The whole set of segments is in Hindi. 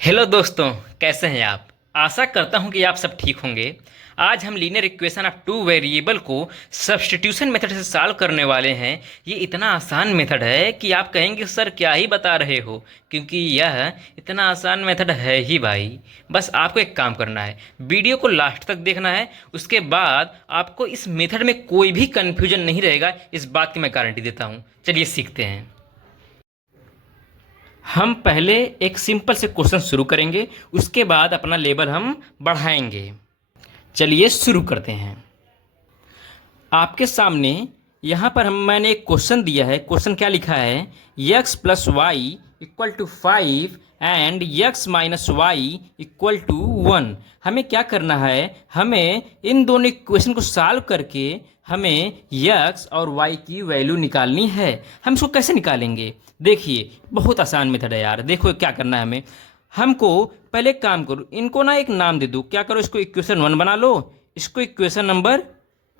हेलो दोस्तों, कैसे हैं आप। आशा करता हूं कि आप सब ठीक होंगे। आज हम linear equation of two variable को सब्स्टिट्यूशन मेथड से सॉल्व करने वाले हैं। ये इतना आसान मेथड है कि आप कहेंगे सर क्या ही बता रहे हो, क्योंकि यह इतना आसान मेथड है ही भाई। बस आपको एक काम करना है, वीडियो को लास्ट तक देखना है। उसके बाद आपको इस मेथड में कोई भी कन्फ्यूजन नहीं रहेगा, इस बात की मैं गारंटी देता हूँ। चलिए सीखते हैं। हम पहले एक सिंपल से क्वेश्चन शुरू करेंगे, उसके बाद अपना लेवल हम बढ़ाएंगे। चलिए शुरू करते हैं। आपके सामने यहाँ पर मैंने एक क्वेश्चन दिया है। क्वेश्चन क्या लिखा है, x plus y equal to 5 and x minus y equal to 1। हमें क्या करना है, हमें इन दोनों इक्वेशन को सॉल्व करके हमें x और y की वैल्यू निकालनी है। हम इसको कैसे निकालेंगे, देखिए बहुत आसान मेथड है यार। देखो क्या करना है हमें, हमको पहले एक काम करो, इनको ना एक नाम दे दो। क्या करो, इसको इक्वेशन 1 बना लो, इसको इक्वेशन नंबर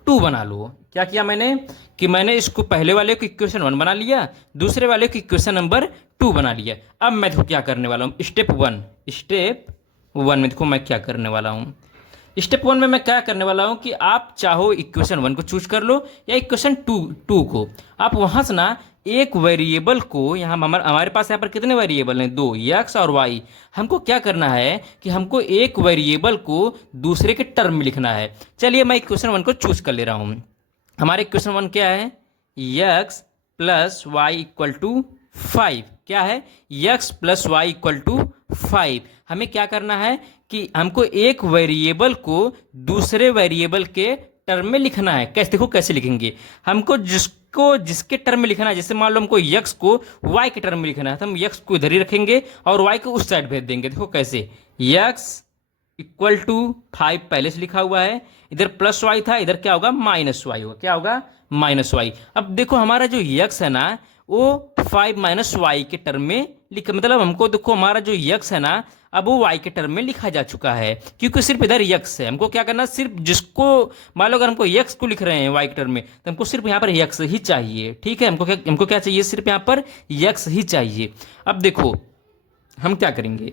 2 बना लो। क्या किया मैंने कि मैंने इसको पहले वाले को इक्वेशन 1 बना लिया, दूसरे वाले को इक्वेशन नंबर 2 बना लिया। अब मैं देखो क्या करने वाला हूँ, स्टेप 1 में देखो मैं क्या करने वाला हूँ। स्टेप 1 में मैं क्या करने वाला हूँ कि आप चाहो इक्वेशन 1 को चूज कर लो या इक्वेशन टू को। आप वहाँ से ना एक वेरिएबल को, यहाँ हमारे पास यहाँ पर कितने वेरिएबल हैं, 2, x और y। हमको क्या करना है कि हमको एक वेरिएबल को दूसरे के टर्म में लिखना है। चलिए मैं इक्वेशन 1 को चूज कर ले रहा हूँ। हमारे इक्वेशन 1 क्या है, x plus y equal to 5। क्या है, x plus y equal to 5। हमें क्या करना है कि हमको एक वेरिएबल को दूसरे वेरिएबल के टर्म में लिखना है। कैसे, देखो कैसे लिखेंगे। हमको जिसके टर्म में लिखना है, जैसे मान लो हमको x को y के टर्म में लिखना है, तो हम x को इधर ही रखेंगे और y को उस साइड भेज देंगे। देखो कैसे, x इक्वल टू 5 पहले से लिखा हुआ है, इधर प्लस वाई था, इधर क्या होगा माइनस वाई होगा। क्या होगा, माइनस वाई। अब देखो हमारा जो x है ना वो 5 माइनस वाई के टर्म में लिखा, मतलब हमको देखो हमारा जो x है ना अब वो y के टर्म में लिखा जा चुका है, क्योंकि सिर्फ इधर x है। हमको क्या करना, सिर्फ जिसको मान लो अगर हमको x को लिख रहे हैं y के टर्म में, तो हमको सिर्फ यहाँ पर x ही चाहिए। ठीक है, हमको क्या चाहिए, सिर्फ यहाँ पर x ही चाहिए। अब देखो हम क्या करेंगे,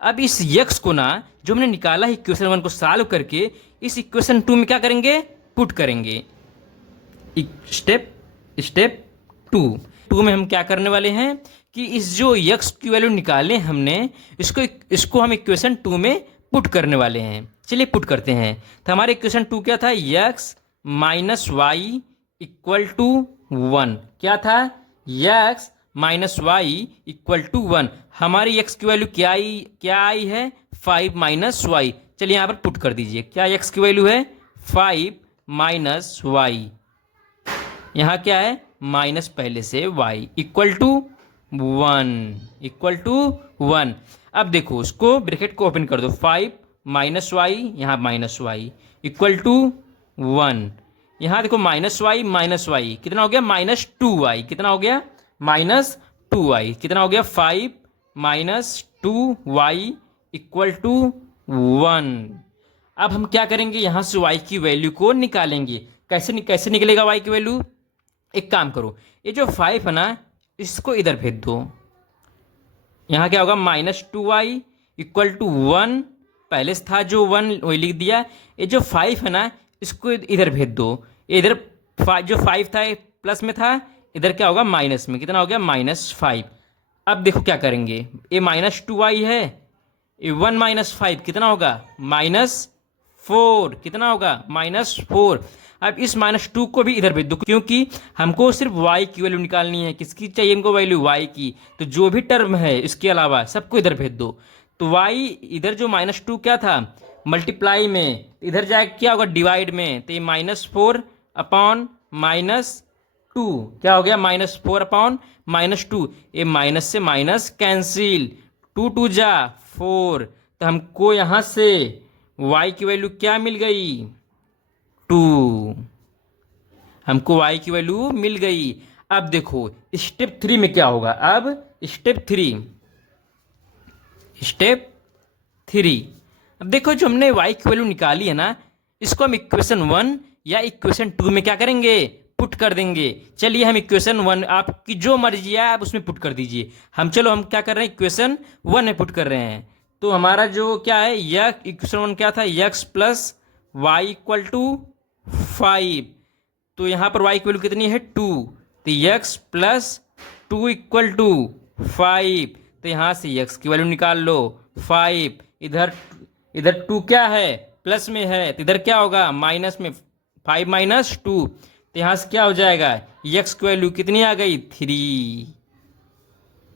अब इस x को ना जो हमने निकाला है इक्वेशन 1 को सॉल्व करके, इस इक्वेशन 2 में क्या करेंगे, पुट करेंगे। स्टेप 2 में हम क्या करने वाले हैं कि इस जो x की वैल्यू निकाले हमने, इसको हम इक्वेशन 2 में पुट करने वाले हैं। चलिए पुट करते हैं। तो हमारे इक्वेशन 2 क्या था, x minus y equal to 1। क्या था, x minus y equal to 1। हमारी x की वैल्यू क्या आई है, 5 माइनस वाई। चलिए यहाँ पर पुट कर दीजिए। क्या x की वैल्यू है, 5 माइनस वाई। यहाँ क्या है, माइनस पहले से y इक्वल टू 1। अब देखो उसको ब्रैकेट को ओपन कर दो, 5 माइनस वाई, यहाँ माइनस वाई इक्वल टू 1। यहाँ देखो माइनस वाई कितना हो गया, -2y। कितना हो गया, -2y। कितना हो गया, 5 माइनस 2y इक्वल टू 1। अब हम क्या करेंगे, यहाँ से y की वैल्यू को निकालेंगे। कैसे निकलेगा y की वैल्यू, एक काम करो, ये जो 5 है ना इसको इधर भेज दो। यहाँ क्या होगा, -2y इक्वल टू 1। पहले से था जो 1 वही लिख दिया। ये जो 5 है ना इसको इधर भेज दो। इधर जो 5 था प्लस में था, इधर क्या होगा माइनस में। कितना हो गया, -5। अब देखो क्या करेंगे, ये -2y है, ये 1 माइनस 5 कितना होगा, -4। कितना होगा, -4। अब इस -2 को भी इधर भेज दो, क्योंकि हमको सिर्फ y की वैल्यू निकालनी है। किसकी चाहिए हमको वैल्यू, y की। तो जो भी टर्म है इसके अलावा सबको इधर भेज दो। तो y इधर जो -2 क्या था, मल्टीप्लाई में, इधर जाएगा क्या होगा, डिवाइड में। तो ये -4 अपॉन -2 क्या हो गया, -4 अपॉन -2। ये माइनस से माइनस कैंसिल, 2 2 जा 4। तो हमको यहाँ से y की वैल्यू क्या मिल गई, 2। हमको y की वैल्यू मिल गई। अब देखो स्टेप 3 में क्या होगा, अब स्टेप 3। अब देखो जो हमने y की वैल्यू निकाली है ना, इसको हम इक्वेशन 1 या इक्वेशन 2 में क्या करेंगे, पुट कर देंगे। चलिए हम इक्वेशन 1, आपकी जो मर्जी है आप उसमें पुट कर दीजिए। हम क्या कर रहे हैं, इक्वेशन 1 में पुट कर रहे हैं। तो हमारा जो क्या है, यह इक्वेशन 1 क्या था, x plus y equal to 5। तो यहाँ पर y की वैल्यू कितनी है, 2। तो x प्लस 2 इक्वल टू 5। तो यहाँ से x की वैल्यू निकाल लो 5। इधर इधर 2 क्या है, प्लस में है, तो इधर क्या होगा, माइनस में, 5 माइनस 2। तो यहाँ से क्या हो जाएगा, x की वैल्यू कितनी आ गई, 3।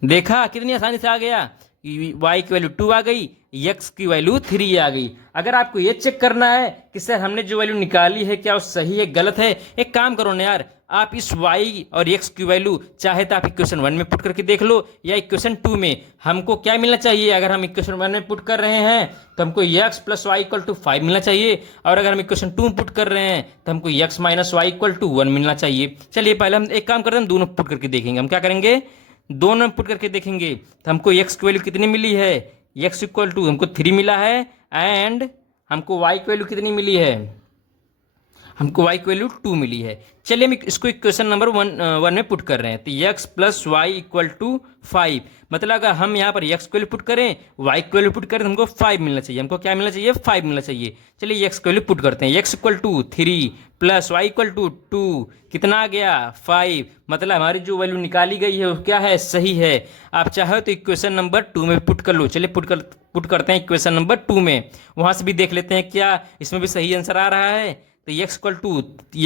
देखा कितनी आसानी से आ गया, y की वैल्यू 2 आ गई, x की वैल्यू 3 आ गई। अगर आपको ये चेक करना है कि सर हमने जो वैल्यू निकाली है क्या वो सही है गलत है, एक काम करो ना यार, आप इस y और x की वैल्यू चाहे तो आप इक्वेशन 1 में पुट करके देख लो या इक्वेशन 2 में। हमको क्या मिलना चाहिए, अगर हम इक्वेशन 1 में पुट कर रहे हैं तो हमको x plus y equal to 5 मिलना चाहिए, और अगर हम इक्वेशन 2 में पुट कर रहे हैं तो हमको x minus y equal to 1 मिलना चाहिए। चलिए पहले हम एक काम करते हैं, दोनों पुट करके देखेंगे। हम क्या करेंगे, दोनों पुट करके देखेंगे। तो हमको x की वैल्यू कितनी मिली है, x इक्वल टू हमको 3 मिला है, एंड हमको y की वैल्यू कितनी मिली है, हमको y की वैल्यू 2 मिली है। चलिए हम इसको इक्वेशन नंबर 1 में पुट कर रहे हैं। तो x plus y equal to 5, मतलब अगर हम यहाँ पर x की वैल्यू पुट करें, y की वैल्यू पुट करें, तो हमको 5 मिलना चाहिए। हमको क्या मिलना चाहिए, 5 मिलना चाहिए। चलिए x की वैल्यू पुट करते हैं, x equal to 3 plus y equal to 2, कितना आ गया, 5। मतलब हमारी जो वैल्यू निकाली गई है वो क्या है, सही है। आप चाहो तो इक्वेशन नंबर 2 में पुट कर लो। चलिए पुट करते हैं इक्वेशन नंबर 2 में, वहाँ से भी देख लेते हैं क्या इसमें भी सही आंसर आ रहा है। तो x equal to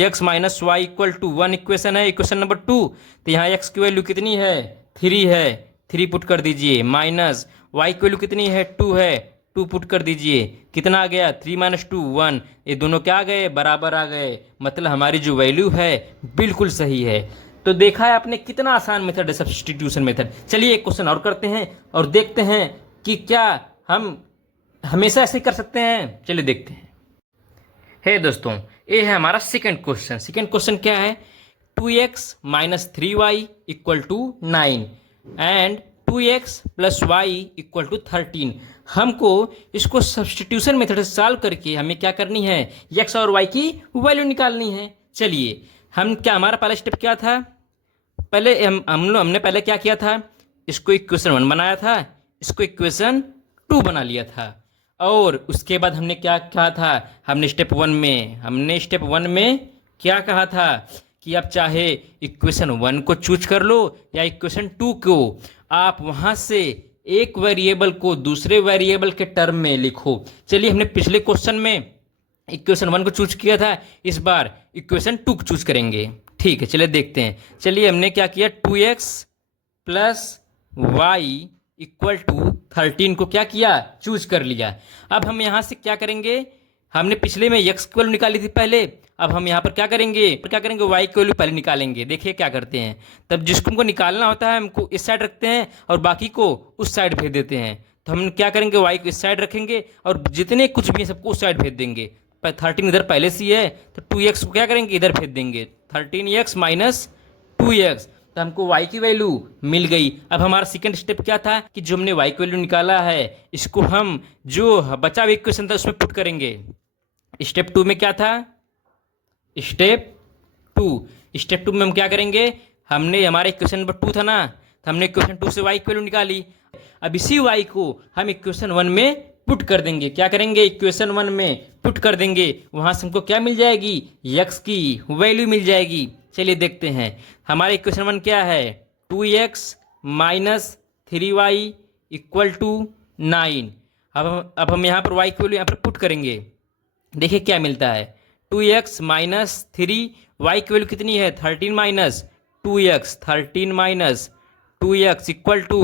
x minus y equal to 1 equation है, इक्वेशन नंबर 2। तो यहाँ x की वैल्यू कितनी है, 3 है, 3 पुट कर दीजिए, माइनस y की वैल्यू कितनी है, 2 है, 2 पुट कर दीजिए, कितना आ गया, 3 माइनस 2 1। ये दोनों क्या आ गए, बराबर आ गए। मतलब हमारी जो वैल्यू है बिल्कुल सही है। तो देखा है आपने कितना आसान मेथड है सब्स्टिट्यूशन मेथड। चलिए एक क्वेश्चन और करते हैं और देखते हैं कि क्या हम हमेशा ऐसे कर सकते हैं। चलिए देखते हैं। हे दोस्तों, ये है हमारा सेकंड क्वेश्चन। सेकंड क्वेश्चन क्या है, 2x minus 3y equal to 9 and 2x plus y equal to 13। हमको इसको सब्स्टिट्यूशन मेथड से सॉल्व करके हमें क्या करनी है, x और y की वैल्यू निकालनी है। चलिए हम क्या, हमारा पहला स्टेप क्या था, पहले हमने पहले क्या किया था, इसको इक्वेशन 1 बनाया था, इसको इक्वेशन 2 बना लिया था। और उसके बाद हमने क्या कहा था, हमने स्टेप 1 में क्या कहा था कि आप चाहे इक्वेशन 1 को चूज कर लो या इक्वेशन 2 को, आप वहाँ से एक वेरिएबल को दूसरे वेरिएबल के टर्म में लिखो। चलिए हमने पिछले क्वेश्चन में इक्वेशन 1 को चूज किया था, इस बार इक्वेशन 2 को चूज करेंगे। ठीक है, चलिए देखते हैं। चलिए हमने क्या किया, 2x plus y equal to 13 को क्या किया, चूज कर लिया। अब हम यहाँ से क्या करेंगे, हमने पिछले में x की वैल्यू निकाली थी पहले, अब हम यहाँ पर क्या करेंगे y की वैल्यू पहले निकालेंगे। देखिए क्या करते हैं, तब जिसको हमको निकालना होता है हमको इस साइड रखते हैं और बाकी को उस साइड भेज देते हैं। तो हम क्या करेंगे, y को इस साइड रखेंगे और जितने कुछ भी है सबको उस साइड भेज देंगे। 13 इधर पहले से ही है तो 2x को क्या करेंगे, इधर भेज देंगे, 13x माइनस 2x। तो हमको y की वैल्यू मिल गई। अब हमारा सेकंड स्टेप क्या था कि जो हमने y की वैल्यू निकाला है इसको हम जो बचा हुआ इक्वेशन था उसमें पुट करेंगे। स्टेप 2 में क्या था, स्टेप 2 में हम क्या करेंगे, हमने हमारा इक्वेशन नंबर 2 था ना, तो हमने इक्वेशन 2 से y की वैल्यू निकाली। अब इसी y को हम इक्वेशन 1 में पुट कर देंगे। क्या करेंगे, इक्वेशन 1 में पुट कर देंगे, वहां से हमको क्या मिल जाएगी, x की वैल्यू मिल जाएगी। चलिए देखते हैं हमारे इक्वेशन 1 क्या है, 2x minus 3y equal to 9। अब हम यहाँ पर y की वैल्यू यहाँ पर पुट करेंगे, देखिए क्या मिलता है, 2x माइनस 3y की वैल्यू कितनी है, 13 minus 2x, 13 minus 2x equal to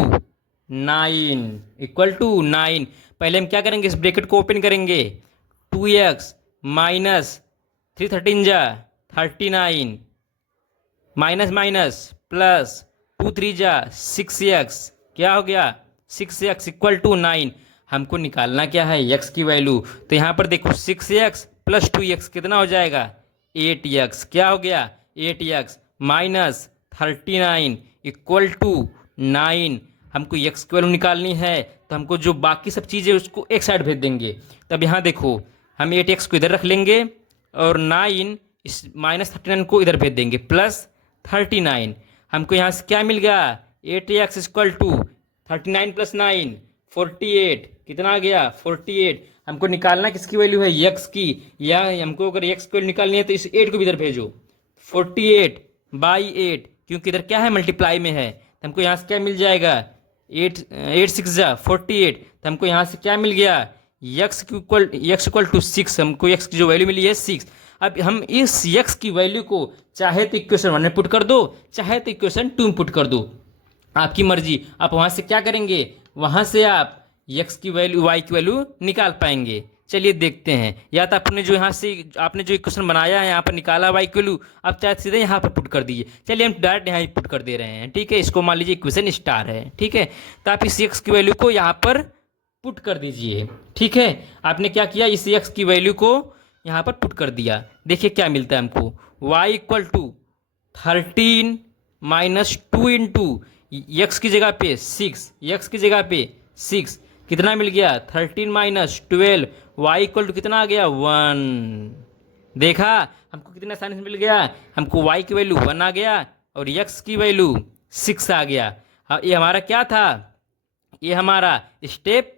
9। पहले हम क्या करेंगे, इस ब्रैकेट को ओपन करेंगे, 2x माइनस 3 13 जा 39 माइनस माइनस प्लस 2 3 जा 6x, क्या हो गया 6x इक्वल टू 9। हमको निकालना क्या है, x की वैल्यू। तो यहाँ पर देखो 6x प्लस 2x कितना हो जाएगा, 8x, क्या हो गया 8x माइनस 39 इक्वल टू 9। हमको x की वैल्यू निकालनी है तो हमको जो बाकी सब चीज़ें उसको एक साइड भेज देंगे। तब यहाँ देखो हम 8x को इधर रख लेंगे और 9 इस -39 को इधर भेज देंगे, +39। हमको यहाँ से क्या मिल गया, 8x इक्वल टू 39 + 9 48। कितना आ गया, 48। हमको निकालना किसकी वैल्यू है, x की, या हमको अगर x की वैल्यू निकालनी है तो इस 8 को भी इधर भेजो, 48/8, क्योंकि इधर क्या है, मल्टीप्लाई में है। तो हमको यहाँ से क्या मिल जाएगा, 8 6 48। तो हमको यहाँ से क्या मिल गया, x इक्वल टू 6। हमको x की जो वैल्यू मिली है 6। अब हम इस x की वैल्यू को चाहे तो इक्वेशन 1 में पुट कर दो, चाहे तो इक्वेशन 2 में पुट कर दो, आपकी मर्जी। आप वहाँ से क्या करेंगे, वहाँ से आप x की वैल्यू y की वैल्यू निकाल पाएंगे। चलिए देखते हैं। या तो आपने जो यहाँ से आपने जो इक्वेशन बनाया है यहाँ पर निकाला y की वैल्यू, आप चाहे सीधे यहाँ पर पुट कर दीजिए। चलिए हम डायरेक्ट यहाँ ही पुट कर दे रहे हैं, ठीक है। इसको मान लीजिए इक्वेशन स्टार है, ठीक है। तो आप इस x की वैल्यू को यहाँ पर पुट कर दीजिए, ठीक है। आपने क्या किया, इस x की वैल्यू को यहाँ पर पुट कर दिया। देखिए क्या मिलता है हमको, y equal to 13 - 2 into x की जगह पे 6, x की जगह पे 6, कितना मिल गया, 13 - 12, y इक्वल टू कितना आ गया, 1। देखा हमको कितना आसानी से मिल गया, हमको y की वैल्यू 1 आ गया और x की वैल्यू 6 आ गया। ये हमारा क्या था, ये हमारा स्टेप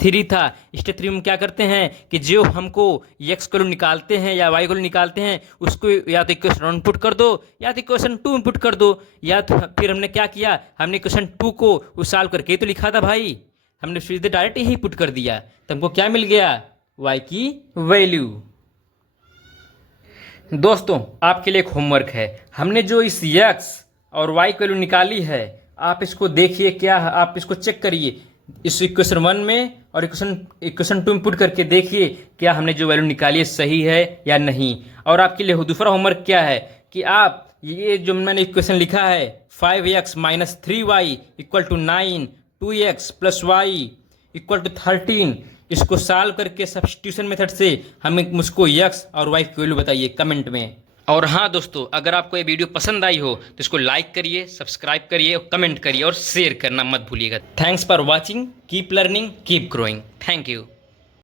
3 था। स्टेप 3 में क्या करते हैं कि जो हमको x को निकालते हैं या y को निकालते हैं, उसको या तो इक्वेशन 1 पुट कर दो या तो इक्वेशन 2 में पुट कर दो। या तो फिर हमने क्या किया, हमने इक्वेशन 2 को उस सॉल्व करके तो लिखा था भाई, हमने सीधे डायरेक्ट यही पुट कर दिया। तो हमको क्या मिल गया, y की वैल्यू। दोस्तों आपके लिए एक होमवर्क है, हमने जो इस x और y की वैल्यू निकाली है, आप इसको देखिए, क्या आप इसको चेक करिए इस इक्वेशन 1 में और इक्वेशन 2 में पुट करके देखिए क्या हमने जो वैल्यू निकाली है सही है या नहीं। और आपके लिए दूसरा होमवर्क क्या है कि आप ये जो मैंने इक्वेशन लिखा है 5x - 3y equal to 9, 2x + y equal to 13, इसको सॉल्व करके सब्स्टिट्यूशन मेथड से हमें मुझको x और y की वैल्यू बताइए कमेंट में। और हाँ दोस्तों, अगर आपको ये वीडियो पसंद आई हो तो इसको लाइक करिए, सब्सक्राइब करिए, कमेंट करिए और शेयर करना मत भूलिएगा। Thanks for watching, keep learning, keep growing. Thank you.